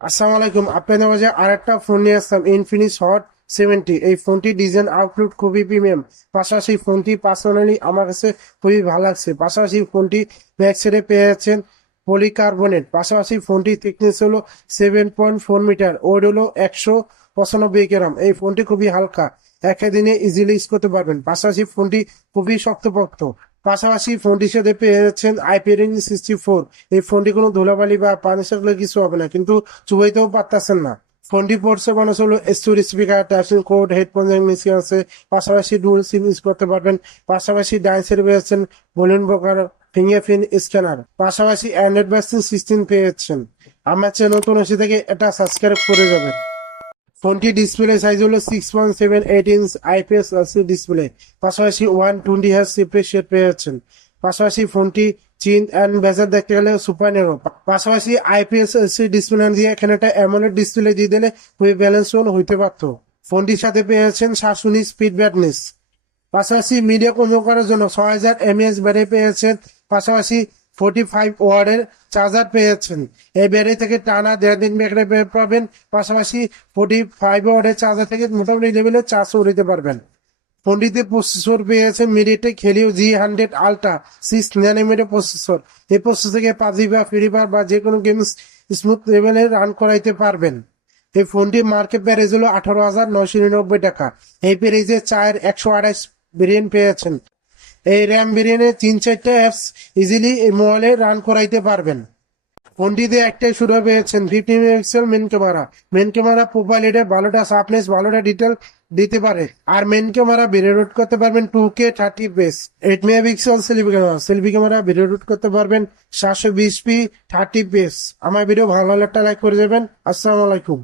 আসসালামু আলাইকুম। আপনাদের মাঝে আরেকটা ফোন নিয়ে আসলাম, ইনফিনিক্স হট 70। এই ফোনটি ডিজাইন আউটলুক খুবই প্রিমিয়াম, পাশাপাশি ফোনটি পার্সোনালি আমার কাছে খুবই ভালো লাগছে। পাশাপাশি ফোনটি ব্যাক সাইডে পেয়ে যাচ্ছেন পলিকার্বনেট। পাশাপাশি ফোনটি থিকনেস হলো 7.4 মিটার, ওয়েট হলো 195 গ্রাম। এই ফোনটি খুবই হালকা, একদিনে ইজিলি ইউজ করতে পারবেন। পাশাপাশি ফোনটি খুবই শক্তপোক্ত। পাশাপাশি ফোনটির সাথে পেয়ে যাচ্ছেন আইপি রেটিং 64। এই ফোনটি কোনো ধুলাবালি বা পানি থাকলে কিছু হবে না, কিন্তু চুবাইতেও পারতেছেন না। ফোনটি পড়ছে মানুষ হলো story speaker, touching code, headphone মিশিয়ে আছে। পাশাপাশি ডুয়াল সিম ইউজ করতে পারবেন। পাশাপাশি ডাইন সাইডে পেয়ে যাচ্ছেন বলুন প্রকার ফিঙ্গারপ্রিন্ট স্ক্যানার। পাশাপাশি অ্যান্ড্রয়েড ভার্সন 16 পেয়ে যাচ্ছেন। আমার চ্যানেল নতুন এসে থেকে এটা সাবস্ক্রাইব করে যাবেন। ফোনটি ডিসপ্লে সাইজ হলো 6.78 ইঞ্চ আইপিএস এলসিডি ডিসপ্লে। পাশাপাশি 120 হার্জ রিফ্রেশ রেট পেয়ে যাচ্ছেন। পাশাপাশি ফোনটি চিন অ্যান্ড বেজার দেখতে গেলে সুপার নেরো। পাশাপাশি আইপিএস এলসিডি ডিসপ্লে দিয়ে এখানে একটা অ্যামোলেড ডিসপ্লে দিয়ে দিলে খুবই ব্যালেন্স হইতে পারতো। ফোনটির সাথে পেয়ে যাচ্ছেন 719 স্পিড ব্রাইটনেস। পাশাপাশি মিডিয়া কন্ট্রোল করার জন্য 6000 mAh ব্যাটারি পেয়ে যাচ্ছেন। পাশাপাশি 45 ওয়াটের চার্জার পেয়ে যাচ্ছেন। এই ব্যাটারি থেকে টানা 1.5 দিন ব্যাটারি পাবেন। পাশাপাশি 45 ওয়াটের চার্জার থেকে মোটামুটি লেভেলে চার্জও নিতে পারবেন। ফোনটিতে প্রসেসর পেয়ে যাচ্ছেন MediaTek Helio G100 ultra 6 nm processor. এই প্রসেসর থেকে পাবজি বা ফ্রি ফায়ার বা যে কোনো গেমস স্মুথ লেভেলে রান করাইতে পারবেন। এই ফোনটি মার্কেট প্রাইস হলো 18,999 টাকা। এই প্রাইসে 128 ভেরিয়েন্ট পেয়ে যাচ্ছেন। এই র্যাম ভেরিয়েন্টে 3-4টা অ্যাপস ইজিলি এই মোবাইলে রান করাইতে পারবেন। ফোনটিতে একটাই শুরু পেয়েছেন 50 মেগাপিক্সেল মেন ক্যামেরা প্রোফাইল, এটা ভালোটা শার্পনেস, ভালোটা ডিটেল দিতে পারে। আর মেন ক্যামেরা ভিডিও রেকর্ড করতে পারবেন 2K 30 fps। 8 megapixel selfie camera video record করতে পারবেন 720p 30 fps। আমার ভিডিও ভালো লাগলে একটা লাইক করে দেবেন। আসসালামু আলাইকুম।